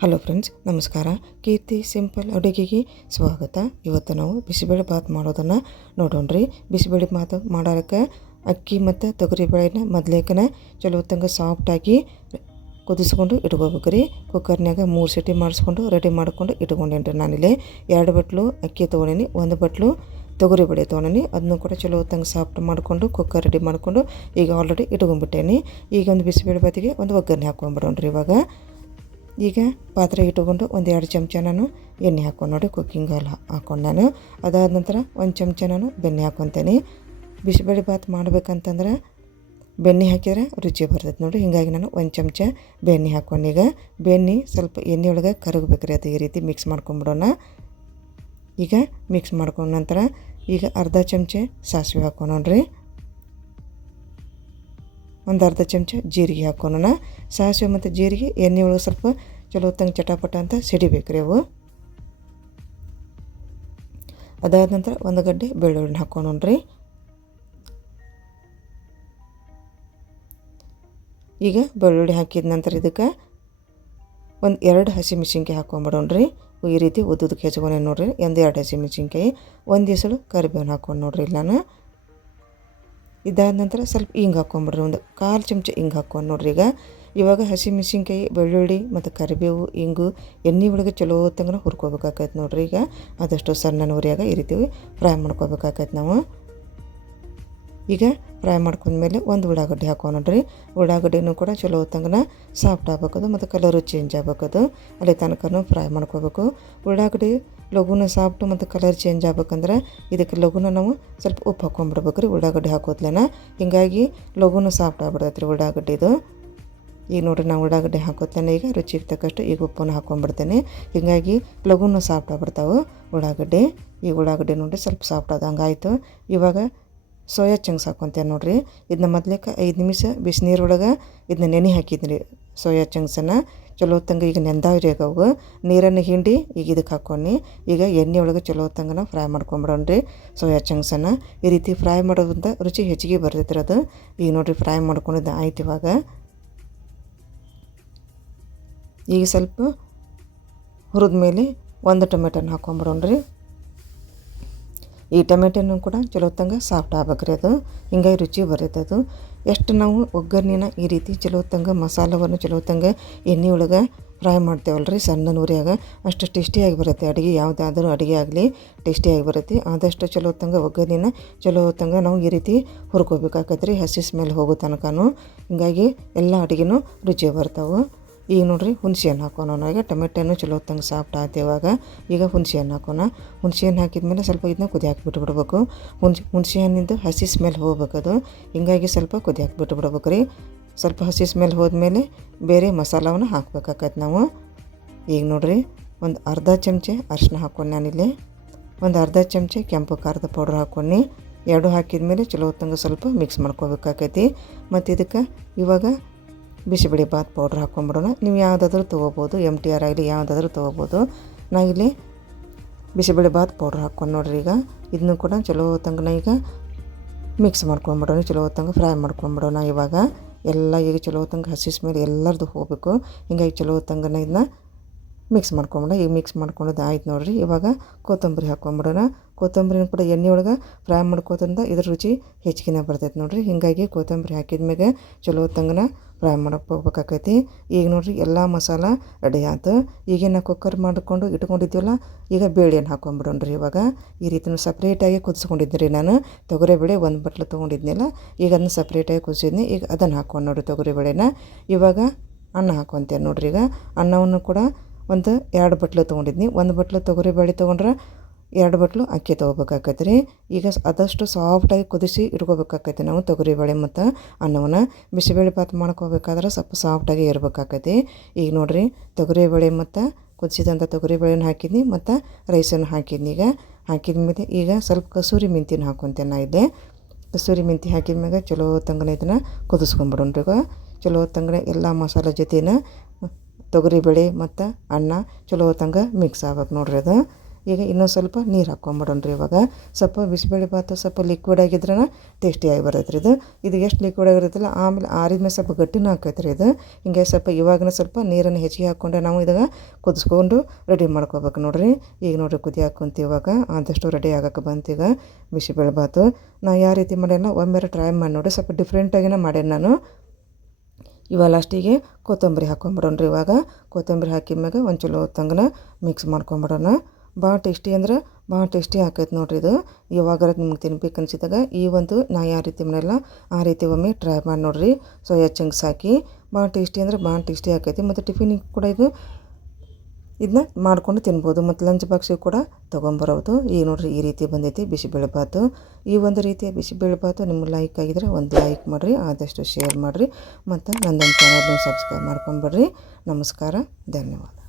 Hello friends, ನಮಸ್ಕಾರ. ಕೀರ್ತಿ simple ಅಡುಗೆಗೆ ಸ್ವಾಗತ. ಇವತ್ತು ನಾವು ಬಿಸಿಬೇಳೆ ಭಾತ್ ಮಾಡೋದನ್ನು ನೋಡೋಣ್ರಿ. ಬಿಸಿಬೇಳೆ ಭಾತ್ ಮಾಡೋಕ್ಕೆ ಅಕ್ಕಿ ಮತ್ತು ತೊಗರಿಬೇಳೆನ ಮೊದಲೇಕನ ಚಲೋ ಹೊತ್ತಂಗೆ ಸಾಫ್ಟಾಗಿ ಕುದಿಸ್ಕೊಂಡು ಇಟ್ಕೋಬೇಕು ರೀ. ಕುಕ್ಕರ್ನಾಗ 3 ಸೀಟಿ ಮಾಡಿಸ್ಕೊಂಡು ರೆಡಿ ಮಾಡ್ಕೊಂಡು ಇಟ್ಕೊಂಡೇನಿ ರೀ. ನಾನಿಲ್ಲಿ 2 ಬಟ್ಲು ಅಕ್ಕಿ ತೊಗೊಂಡೀನಿ, 1 ಬಟ್ಲು ತೊಗರಿಬೇಳೆ ತೊಗೊಂಡೀನಿ. ಅದನ್ನು ಕೂಡ ಚಲೋ ಹೊತ್ತಂಗೆ ಸಾಫ್ಟ್ ಮಾಡಿಕೊಂಡು ಕುಕ್ಕರ್ ರೆಡಿ ಮಾಡಿಕೊಂಡು ಈಗ ಆಲ್ರೆಡಿ ಇಟ್ಕೊಂಡ್ಬಿಟ್ಟೇನಿ. ಈಗ ಒಂದು ಬಿಸಿಬೇಳೆ ಭಾತಿಗೆ ಒಂದು ಒಗ್ಗರಣೆ ಹಾಕ್ಕೊಂಬಿಡೋಣ್ರಿ. ಈಗ ಪಾತ್ರೆ ಇಟ್ಟುಕೊಂಡು 1-2 ಚಮಚ ನಾನು ಎಣ್ಣೆ ಹಾಕ್ಕೊಂಡು ನೋಡಿ ಕುಕ್ಕಿಂಗ್ ಆಯಿಲ್ ಹಾಕ್ಕೊಂಡು ನಾನು ಅದಾದ ನಂತರ 1 ಚಮಚ ನಾನು ಬೆಣ್ಣೆ ಹಾಕ್ಕೊತೇನೆ. ಬಿಸಿಬೇಳೆ ಭಾತ್ ಮಾಡ್ಬೇಕಂತಂದ್ರೆ ಬೆಣ್ಣೆ ಹಾಕಿದ್ರೆ ರುಚಿ ಬರ್ತೈತೆ ನೋಡಿ. ಹೀಗಾಗಿ ನಾನು 1 ಚಮಚ ಬೆಣ್ಣೆ ಹಾಕ್ಕೊಂಡು ಈಗ ಬೆಣ್ಣೆ ಸ್ವಲ್ಪ ಎಣ್ಣೆ ಒಳಗೆ ಕರಗಬೇಕ್ರಿ. ಅದು ಈ ರೀತಿ ಮಿಕ್ಸ್ ಮಾಡ್ಕೊಂಬಿಡೋಣ. ಈಗ ಮಿಕ್ಸ್ ಮಾಡ್ಕೊಂಡ ನಂತರ ಈಗ ಅರ್ಧ ಚಮಚ ಸಾಸಿವೆ ಹಾಕ್ಕೊಂಡ್ರಿ, ಒಂದು ಅರ್ಧ ಚಮಚ ಜೀರಿಗೆ ಹಾಕ್ಕೊಳ್ಳೋಣ. ಸಾಸಿವೆ ಮತ್ತು ಜೀರಿಗೆ ಎಣ್ಣೆ ಒಳಗೆ ಸ್ವಲ್ಪ ಚಲೋ ಹೊತ್ತಂಗೆ ಚಟಾಪಟ ಅಂತ ಸಿಡಿಬೇಕು ರೀ ಅವು. ಅದಾದ ನಂತರ 1 ಗಡ್ಡೆ ಬೆಳ್ಳುಳ್ಳಿ ಹಾಕ್ಕೊಂಡ್ರಿ. ಈಗ ಬೆಳ್ಳುಳ್ಳಿ ಹಾಕಿದ ನಂತರ ಇದಕ್ಕೆ 2 ಹಸಿಮೆಣಸಿನ್ಕಾಯಿ ಹಾಕ್ಕೊಂಬಿಡೋಣ್ರಿ. ಈ ರೀತಿ ಉದ್ದಕ್ಕೆ ಹೆಚ್ಕೊಂಡೆ ನೋಡಿರಿ. 2 ಹಸಿಮೆಣಸಿನ್ಕಾಯಿ, 1 ಎಸಳು ಕರಿಬೇವನ್ನು ಹಾಕ್ಕೊಂಡು ನೋಡ್ರಿ ಇಲ್ಲಿ ನಾನು. ಇದಾದ ನಂತರ ಸ್ವಲ್ಪ ಹಿಂಗೆ ಹಾಕ್ಕೊಂಬಿಡ್ರಿ, 1/4 ಚಮಚ ಹಿಂಗೆ ಹಾಕ್ಕೊಂಡು ನೋಡ್ರಿ. ಇವಾಗ ಹಸಿಮೆಣಸಿನ್ಕಾಯಿ, ಬೆಳ್ಳುಳ್ಳಿ ಮತ್ತು ಕರಿಬೇವು, ಹಿಂಗು ಎಣ್ಣೆ ಒಳಗೆ ಚಲೋ ಹೊತ್ತಂಗೆ ಹುರ್ಕೋಬೇಕಾಕೈತೆ ನೋಡ್ರಿ. ಈಗ ಆದಷ್ಟು ಸಣ್ಣ ಉರಿಯಾಗ ಈ ರೀತಿ ಫ್ರೈ ಮಾಡ್ಕೋಬೇಕಾಕೈತೆ ನಾವು. ಈಗ ಫ್ರೈ ಮಾಡ್ಕೊಂಡ್ಮೇಲೆ 1 ಉಳ್ಳಾಗಡ್ಡಿ ಹಾಕ್ಕೊಂಡ್ರಿ. ಉಳ್ಳಾಗಡ್ಡಿನೂ ಕೂಡ ಚಲೋ ಹೊತ್ತಂಗೆ ಸಾಫ್ಟ್ ಆಗ್ಬೇಕದು ಮತ್ತು ಕಲರು ಚೇಂಜ್ ಆಗ್ಬೇಕದು. ಅಲ್ಲಿ ತನಕ ಫ್ರೈ ಮಾಡ್ಕೋಬೇಕು. ಉಳ್ಳಾಗಡ್ಡಿ ಲಘುನ ಸಾಫ್ಟು ಮತ್ತು ಕಲರ್ ಚೇಂಜ್ ಆಗ್ಬೇಕಂದ್ರೆ ಇದಕ್ಕೆ ಲಘುನ ನಾವು ಸ್ವಲ್ಪ ಉಪ್ಪು ಹಾಕ್ಕೊಂಬಿಡ್ಬೇಕು ರೀ ಉಳ್ಳಾಗಡ್ಡಿ ಹಾಕೋದ್ಲೇನ. ಹೀಗಾಗಿ ಲಘುನ ಸಾಫ್ಟ್ ಆಗ್ಬಿಡ್ತೈತೆ ರೀ ಉಳ್ಳಾಗಡ್ಡಿದು. ಈಗ ನೋಡಿರಿ ನಾನು ಉಳ್ಳಾಗಡ್ಡಿ ಹಾಕೋತೇನೆ. ಈಗ ರುಚಿಗೆ ತಕ್ಕಷ್ಟು ಈಗ ಉಪ್ಪನ್ನು ಹಾಕ್ಕೊಂಬಿಡ್ತೇನೆ. ಹೀಗಾಗಿ ಲಘುನ ಸಾಫ್ಟ್ ಆಗ್ಬಿಡ್ತಾವೆ ಉಳ್ಳಾಗಡ್ಡಿ. ಈ ಉಳ್ಳಾಗಡ್ಡಿ ನೋಡಿ ಸ್ವಲ್ಪ ಸಾಫ್ಟ್ ಆದಂಗೆ ಆಯಿತು. ಇವಾಗ ಸೋಯಾ ಚಂಕ್ಸ್ ಹಾಕ್ಕೊತೇನೆ ನೋಡಿರಿ. ಇದನ್ನ ಮೊದಲೇಕ 5 ನಿಮಿಷ ಬಿಸಿನೀರೊಳಗೆ ಇದನ್ನ ನೆನೆ ಹಾಕಿದ್ರಿ. ಸೋಯಾ ಚಂಕ್ಸನ್ನು ಚಲೋ ಹೊತ್ತಂಗೆ ಈಗ ನೆಂದಾವ್ರಿ. ಅವು ನೀರನ್ನು ಹಿಂಡಿ ಈಗ ಇದಕ್ಕೆ ಹಾಕ್ಕೊಂಡು ಈಗ ಎಣ್ಣೆ ಒಳಗೆ ಚಲೋ ಹೊತ್ತಂಗೆ ಫ್ರೈ ಮಾಡ್ಕೊಂಬಿಡೋಣ್ರಿ ಸೋಯಾ ಚಂಕ್ಸನ್ನು. ಈ ರೀತಿ ಫ್ರೈ ಮಾಡೋದ್ರಿಂದ ರುಚಿ ಹೆಚ್ಚಿಗೆ ಬರ್ತೈತೆ ಅದು. ಈಗ ನೋಡಿರಿ ಫ್ರೈ ಮಾಡ್ಕೊಂಡಿದ್ದು ಆಯ್ತು. ಈಗ ಸ್ವಲ್ಪ ಹುರಿದ ಮೇಲೆ 1 ಟೊಮೆಟೊನ ಹಾಕ್ಕೊಂಬಿಡೋಣ್ರಿ. ಈ ಟೊಮೆಟೊನೂ ಕೂಡ ಚಲೋ ಹೊತ್ತಂಗೆ ಸಾಫ್ಟ್ ಆಗ್ಬೇಕ್ರಿ ಅದು. ಹಿಂಗಾಗಿ ರುಚಿ ಬರ್ತೈತೆ ಅದು. ಎಷ್ಟು ನಾವು ಒಗ್ಗರಣೆನ ಈ ರೀತಿ ಚಲೋ ಹೊತ್ತಂಗೆ ಮಸಾಲವನ್ನು ಚಲೋ ಹೊತ್ತಂಗೆ ಎಣ್ಣೆ ಒಳಗೆ ಫ್ರೈ ಮಾಡ್ತೇವಲ್ರಿ ಸಣ್ಣ ಉರಿಯಾಗ, ಅಷ್ಟು ಟೇಸ್ಟಿಯಾಗಿ ಬರುತ್ತೆ ಅಡುಗೆ. ಯಾವುದಾದ್ರೂ ಅಡುಗೆ ಆಗಲಿ ಟೇಸ್ಟಿಯಾಗಿ ಬರುತ್ತೆ. ಆದಷ್ಟು ಚಲೋ ಹೊತ್ತಂಗೆ ಒಗ್ಗರಣೆನ ಚಲೋ ಹೊತ್ತಂಗೆ ನಾವು ಈ ರೀತಿ ಹುರ್ಕೋಬೇಕಾಗತ್ತೆ ರೀ, ಹಸಿ ಸ್ಮೆಲ್ ಹೋಗೋ ತನಕನೂ. ಹಿಂಗಾಗಿ ಎಲ್ಲ ಅಡುಗೆನೂ ರುಚಿ ಬರ್ತಾವೆ. ಈಗ ನೋಡಿರಿ ಹುಣಸೆ ಹಣ್ಣು ಹಾಕೋಣ. ಈಗ ಟೊಮೆಟೊನು ಚಲೋ ಹೊತ್ತಂಗೆ ಸಾಫ್ಟ್ ಆಯ್ತು. ಈಗ ಹುಣಸೆ ಹಣ್ಣು ಹಾಕೋಣ. ಹುಣಸೆ ಹಣ್ಣು ಹಾಕಿದ್ಮೇಲೆ ಸ್ವಲ್ಪ ಇದನ್ನ ಕುದಿ ಹಾಕಿಬಿಟ್ಬಿಡ್ಬೇಕು. ಹುಣಸೆ ಹಣ್ಣಿಂದು ಹಸಿ ಸ್ಮೆಲ್ ಹೋಗ್ಬೇಕದು. ಹಿಂಗಾಗಿ ಸ್ವಲ್ಪ ಕುದಿ ಹಾಕಿಬಿಟ್ಬಿಡ್ಬೇಕು ರೀ. ಸ್ವಲ್ಪ ಹಸಿ ಸ್ಮೆಲ್ ಹೋದ್ಮೇಲೆ ಬೇರೆ ಮಸಾಲವನ್ನು ಹಾಕ್ಬೇಕಾಕೈತೆ ನಾವು. ಈಗ ನೋಡಿರಿ ಒಂದು ಅರ್ಧ ಚಮಚ ಅರಿಶಿನ ಹಾಕ್ಕೊಂಡು ನಾನಿಲ್ಲಿ, ಒಂದು ಅರ್ಧ ಚಮಚ ಕೆಂಪು ಖಾರದ ಪೌಡ್ರ್ ಹಾಕ್ಕೊಂಡು 2 ಹಾಕಿದ್ಮೇಲೆ ಚಲೋ ಹೊತ್ತಂಗೆ ಸ್ವಲ್ಪ ಮಿಕ್ಸ್ ಮಾಡ್ಕೋಬೇಕಾಕೈತಿ. ಮತ್ತು ಇದಕ್ಕೆ ಇವಾಗ ಬಿಸಿಬೇಳೆ ಭಾತ್ ಪೌಡ್ರ್ ಹಾಕ್ಕೊಂಬಿಡೋಣ. ನೀವು ಯಾವುದಾದ್ರೂ ತೊಗೋಬೋದು, MTR ಆಗಲಿ ಯಾವುದಾದ್ರೂ ತೊಗೋಬೋದು. ನಾವಿಲ್ಲಿ ಬಿಸಿಬೇಳೆ ಭಾತ್ ಪೌಡ್ರ್ ಹಾಕ್ಕೊಂಡು ನೋಡ್ರಿ. ಈಗ ಇದನ್ನು ಕೂಡ ಚಲೋ ಹೊತ್ತಂಗೆ ಈಗ ಮಿಕ್ಸ್ ಮಾಡ್ಕೊಂಬಿಡೋಣ. ಚಲೋ ಹೊತ್ತಂಗೆ ಫ್ರೈ ಮಾಡ್ಕೊಂಬಿಡೋಣ. ಎಲ್ಲ ಈಗ ಚಲೋ ಹೊತ್ತಂಗೆ ಹಸಿ ಸ್ಮೆಲ್ ಎಲ್ಲರದು ಹೋಗಬೇಕು. ಹಿಂಗಾಗಿ ಚಲೋ ಹೊತ್ತಂಗೆ ಇದನ್ನ ಮಿಕ್ಸ್ ಮಾಡ್ಕೊಂಬಿಡೋಣ. ಈಗ ಮಿಕ್ಸ್ ಮಾಡ್ಕೊಂಡದ್ದು ಆಯ್ತು ನೋಡಿರಿ. ಇವಾಗ ಕೊತ್ತಂಬರಿ ಹಾಕ್ಕೊಂಬಿಡೋಣ. ಕೊತ್ತಂಬರಿನ ಕೂಡ ಎಣ್ಣೆ ಒಳಗೆ ಫ್ರೈ ಮಾಡ್ಕೋದ್ರಿಂದ ಇದ್ರ ರುಚಿ ಹೆಚ್ಚಿಗೆ ಬರ್ತೈತೆ ನೋಡಿರಿ. ಹೀಗಾಗಿ ಕೊತ್ತಂಬರಿ ಹಾಕಿದ್ಮ್ಯಾಗೆ ಚಲೋ ಹೊತ್ತಂಗೆ ಫ್ರೈ ಮಾಡಕ್ಕೆ ಹೋಗ್ಬೇಕಾಕೈತಿ. ಈಗ ನೋಡಿರಿ ಎಲ್ಲ ಮಸಾಲ ರೆಡಿ ಆಯ್ತು. ಈಗೇನು ಕುಕ್ಕರ್ ಮಾಡಿಕೊಂಡು ಇಟ್ಕೊಂಡಿದ್ದೀವಲ್ಲ, ಈಗ ಬೇಳೆಯನ್ನು ಹಾಕ್ಕೊಂಬಿಡೋಣ್ರಿ. ಈ ರೀತಿ ಸಪ್ರೇಟಾಗಿ ಕುದಿಸ್ಕೊಂಡಿದ್ದೆ ನಾನು. ತೊಗರಿಬೇಳೆ 1 ಬಟ್ಲು ತೊಗೊಂಡಿದ್ನಲ್ಲ, ಈಗ ಅದನ್ನ ಸಪ್ರೇಟಾಗಿ ಕುದಿಸಿದ್ನಿ. ಈಗ ಅದನ್ನು ಹಾಕ್ಕೊಂಡು ನೋಡಿರಿ ತೊಗರಿಬೇಳೆನ. ಇವಾಗ ಅನ್ನ ಹಾಕ್ಕೊತೇನೆ ನೋಡಿರಿ. ಈಗ ಅನ್ನವನ್ನು ಕೂಡ 2 ಬಟ್ಲು ತೊಗೊಂಡಿದ್ನಿ. 1 ಬಟ್ಲು ತೊಗರಿಬೇಳೆ ತೊಗೊಂಡ್ರೆ 2 ಬಟ್ಲು ಅಕ್ಕಿ ತೊಗೋಬೇಕಾಕೈತೆ ರೀ. ಈಗ ಆದಷ್ಟು ಸಾಫ್ಟಾಗಿ ಕುದಿಸಿ ಇಟ್ಕೋಬೇಕಾಕೈತಿ ನಾವು ತೊಗರಿಬೇಳೆ ಮತ್ತು ಅನ್ನವನ್ನು. ಬಿಸಿಬೇಳೆ ಭಾತ್ ಮಾಡ್ಕೋಬೇಕಾದ್ರೆ ಸ್ವಲ್ಪ ಸಾಫ್ಟಾಗಿ ಇರಬೇಕಾಕೈತಿ. ಈಗ ನೋಡಿರಿ ತೊಗರಿಬೇಳೆ ಮತ್ತು ಕುದಿಸಿದಂಥ ತೊಗರಿಬೇಳೆನ ಹಾಕಿದ್ನಿ ಮತ್ತು ರೈಸನ್ನು ಹಾಕಿದ್ನಿ. ಈಗ ಹಾಕಿದ್ಮೇಲೆ ಈಗ ಸ್ವಲ್ಪ ಕಸೂರಿ ಮೆಂತಿನ ಹಾಕ್ಕೊತೇನೆ ನಾ ಇಲ್ಲಿ. ಕಸೂರಿ ಮೆಂತಿ ಹಾಕಿದ್ಮ್ಯಾಗ ಚಲೋ ಹೊತ್ತಂಗೆ ಇದನ್ನು ಕುದಿಸ್ಕೊಂಬಿಡೋಣ್ರಿ. ಚಲೋ ಹೊತ್ತಂಗೆ ಎಲ್ಲ ಮಸಾಲೆ ಜೊತೆನ ತೊಗರಿಬೇಳೆ ಮತ್ತು ಅನ್ನ ಚಲೋ ಹೊತ್ತಂಗೆ ಮಿಕ್ಸ್ ಆಗ್ಬೇಕು ನೋಡ್ರಿ ಅದು. ಈಗ ಇನ್ನೊಂದು ಸ್ವಲ್ಪ ನೀರು ಹಾಕ್ಕೊಂಬಿಡೋಣ್ರಿ. ಇವಾಗ ಸ್ವಲ್ಪ ಬಿಸಿಬೇಳೆ ಭಾತು ಸ್ವಲ್ಪ ಲಿಕ್ವಿಡ್ ಆಗಿದ್ರೇ ಟೇಸ್ಟಿಯಾಗಿ ಬರ್ತೈತೆ ರೀ ಇದು ಎಷ್ಟು ಲಿಕ್ವಿಡ್ ಆಗಿರುತ್ತಲ್ಲ ಆಮೇಲೆ ಆರಿದ್ಮೇಲೆ ಸ್ವಲ್ಪ ಗಟ್ಟಿನೂ ಆಕೈತೆ ರೀ ಇದು. ಹಿಂಗೆ ಸ್ವಲ್ಪ ಇವಾಗನೇ ಸ್ವಲ್ಪ ನೀರನ್ನು ಹೆಚ್ಚಿಗೆ ಹಾಕ್ಕೊಂಡೆ ನಾವು ಇದಾಗ ಕುದಿಸ್ಕೊಂಡು ರೆಡಿ ಮಾಡ್ಕೋಬೇಕು ನೋಡಿರಿ. ಈಗ ನೋಡಿರಿ ಕುದಿ ಹಾಕ್ಕೊಂತ ಇವಾಗ ಆದಷ್ಟು ರೆಡಿ ಆಗಕ್ಕೆ ಬಂತು ಈಗ ಬಿಸಿಬೇಳೆ ಭಾತು. ನಾನು ಯಾವ ರೀತಿ ಮಾಡ್ಯಾನ ಒಮ್ಮೆರೆ ಟ್ರೈ ಮಾಡಿ ನೋಡಿ, ಸ್ವಲ್ಪ ಡಿಫ್ರೆಂಟಾಗಿನೇ ಮಾಡ್ಯಾನ ನಾನು. ಇವಾಗ ಲಾಸ್ಟಿಗೆ ಕೊತ್ತಂಬರಿ ಹಾಕ್ಕೊಂಬಿಡೋಣ್ರಿ. ಇವಾಗ ಕೊತ್ತಂಬರಿ ಹಾಕಿದ್ಮ್ಯಾಗ ಒಂದು ಚಲೋ ಹೊತ್ತಂಗನ ಮಿಕ್ಸ್ ಮಾಡ್ಕೊಂಬಿಡೋಣ. ಭಾಳ ಟೇಸ್ಟಿ ಅಂದ್ರೆ ಭಾಳ ಟೇಸ್ಟಿ ಆಕೈತೆ ನೋಡಿರಿ ಇದು. ಯಾವಾಗಾರ ನಿಮ್ಗೆ ತಿನ್ಬೇಕು ಅನ್ಸಿದಾಗ ಈ ಒಂದು ನಾ ಯಾವ ರೀತಿ ಮಾಡಲ್ಲ ಆ ರೀತಿ ಒಮ್ಮೆ ಟ್ರೈ ಮಾಡಿ ನೋಡಿರಿ. ಸೋಯಾ ಚಂಕ್ಸ್ ಹಾಕಿ ಭಾಳ ಟೇಸ್ಟಿ ಅಂದ್ರೆ ಭಾಳ ಟೇಸ್ಟಿ ಆಕೈತಿ. ಮತ್ತು ಟಿಫಿನಿಗೆ ಕೂಡ ಇದನ್ನ ಮಾಡ್ಕೊಂಡು ತಿನ್ಬೋದು, ಮತ್ತು ಲಂಚ್ ಬಾಕ್ಸಿಗೆ ಕೂಡ ತೊಗೊಂಬರೋದು. ಈಗ ನೋಡಿರಿ ಈ ರೀತಿ ಬಂದೈತಿ ಬಿಸಿಬೇಳೆ ಭಾತು. ಈ ಒಂದು ರೀತಿಯ ಬಿಸಿಬೇಳೆ ಭಾತು ನಿಮ್ಗೆ ಲೈಕ್ ಆಗಿದ್ರೆ ಒಂದು ಲೈಕ್ ಮಾಡಿರಿ, ಆದಷ್ಟು ಶೇರ್ ಮಾಡಿರಿ, ಮತ್ತು ನನ್ನೊಂದು ಚಾನಲ್ನ ಸಬ್ಸ್ಕ್ರೈಬ್ ಮಾಡ್ಕೊಂಬಿಡ್ರಿ. ನಮಸ್ಕಾರ, ಧನ್ಯವಾದ.